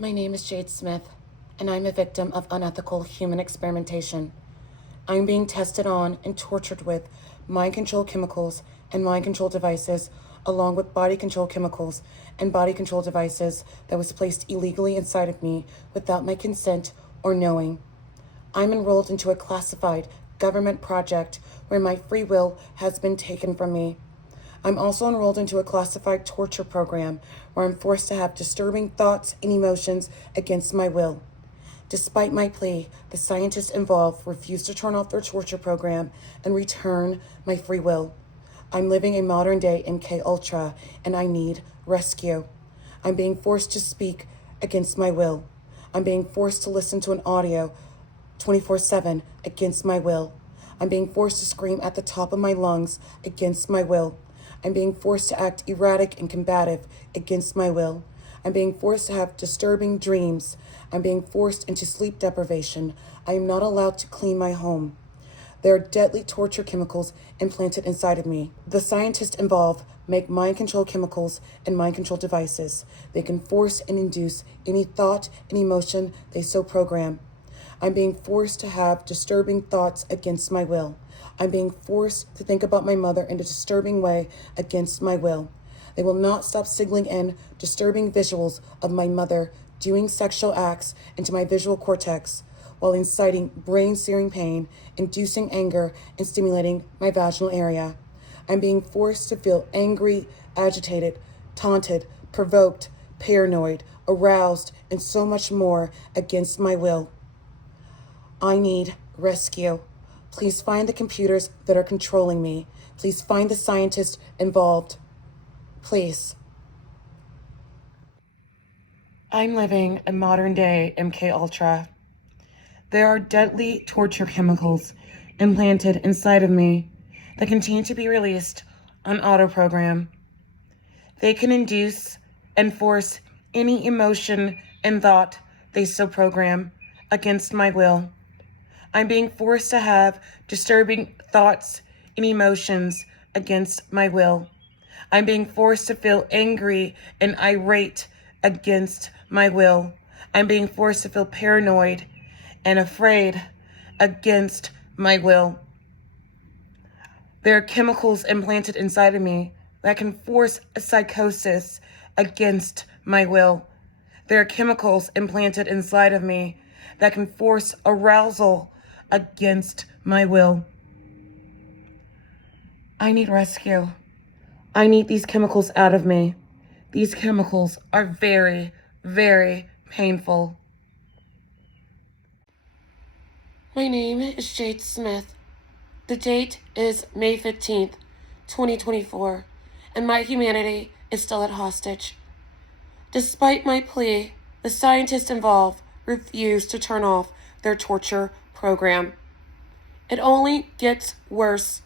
My name is Jade Smith, and I'm a victim of unethical human experimentation. I'm being tested on and tortured with mind control chemicals and mind control devices, along with body control chemicals and body control devices that was placed illegally inside of me without my consent or knowing. I'm enrolled into a classified government project where my free will has been taken from me. I'm also enrolled into a classified torture program where I'm forced to have disturbing thoughts and emotions against my will. Despite my plea, the scientists involved refuse to turn off their torture program and return my free will. I'm living a modern-day MK Ultra, and I need rescue. I'm being forced to speak against my will. I'm being forced to listen to an audio 24/7 against my will. I'm being forced to scream at the top of my lungs against my will. I'm being forced to act erratic and combative against my will. I'm being forced to have disturbing dreams. I'm being forced into sleep deprivation. I am not allowed to clean my home. There are deadly torture chemicals implanted inside of me. The scientists involved make mind control chemicals and mind control devices. They can force and induce any thought and emotion they so program. I'm being forced to have disturbing thoughts against my will. I'm being forced to think about my mother in a disturbing way against my will. They will not stop signaling in disturbing visuals of my mother doing sexual acts into my visual cortex while inciting brain-searing pain, inducing anger, and stimulating my vaginal area. I'm being forced to feel angry, agitated, taunted, provoked, paranoid, aroused, and so much more against my will. I need rescue. Please find the computers that are controlling me. Please find the scientists involved. Please. I'm living a modern-day MK Ultra. There are deadly torture chemicals implanted inside of me that continue to be released on auto program. They can induce and force any emotion and thought they so program against my will. I'm being forced to have disturbing thoughts and emotions against my will. I'm being forced to feel angry and irate against my will. I'm being forced to feel paranoid and afraid against my will. There are chemicals implanted inside of me that can force a psychosis against my will. There are chemicals implanted inside of me that can force arousal against my will. I need rescue. I need these chemicals out of me. These chemicals are very, very painful. My name is Jade Smith. The date is May 15th, 2024, and my humanity is still at hostage. Despite my plea, the scientists involved refuse to turn off their torture program. It only gets worse.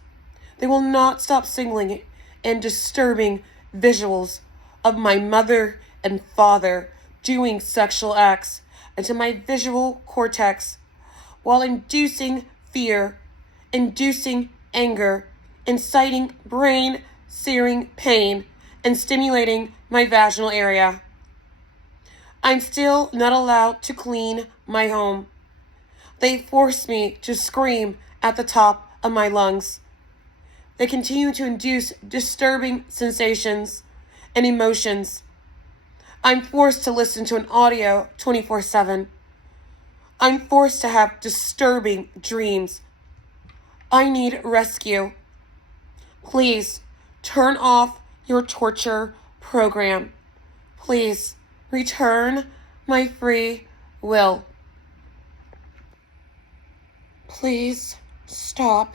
They will not stop signaling and disturbing visuals of my mother and father doing sexual acts into my visual cortex while inducing fear, inducing anger, inciting brain-searing pain, and stimulating my vaginal area. I'm still not allowed to clean my home. They force me to scream at the top of my lungs. They continue to induce disturbing sensations and emotions. I'm forced to listen to an audio 24/7. I'm forced to have disturbing dreams. I need rescue. Please turn off your torture program. Please return my free will. Please stop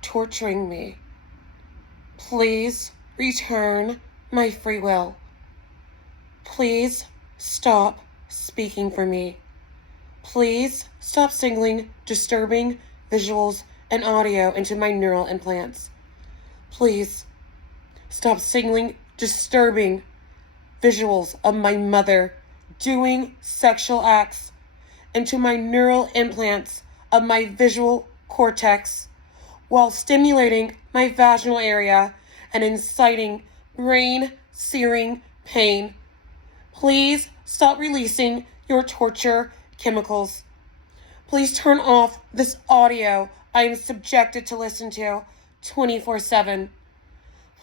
torturing me. Please return my free will. Please stop speaking for me. Please stop signaling disturbing visuals and audio into my neural implants. Please stop signaling disturbing visuals of my mother doing sexual acts into my neural implants of my visual cortex while stimulating my vaginal area and inciting brain-searing pain. Please stop releasing your torture chemicals. Please turn off this audio I am subjected to listen to 24/7.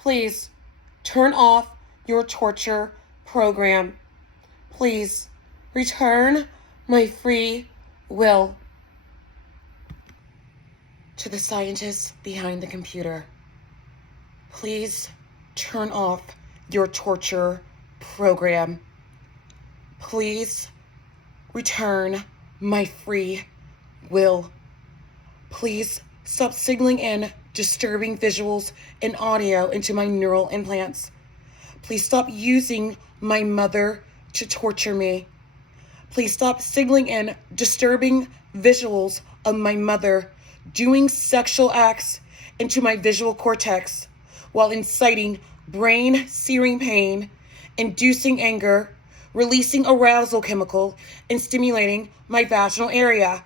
Please turn off your torture program. Please return my free will. To the scientists behind the computer, please turn off your torture program. Please return my free will. Please stop signaling in disturbing visuals and audio into my neural implants. Please stop using my mother to torture me. Please stop signaling in disturbing visuals of my mother doing sexual acts into my visual cortex while inciting brain-searing pain, inducing anger, releasing arousal chemical, and stimulating my vaginal area.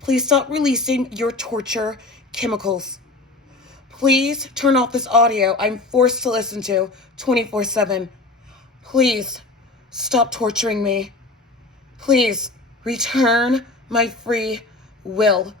Please stop releasing your torture chemicals. Please turn off this audio I'm forced to listen to 24/7. Please stop torturing me. Please return my free will.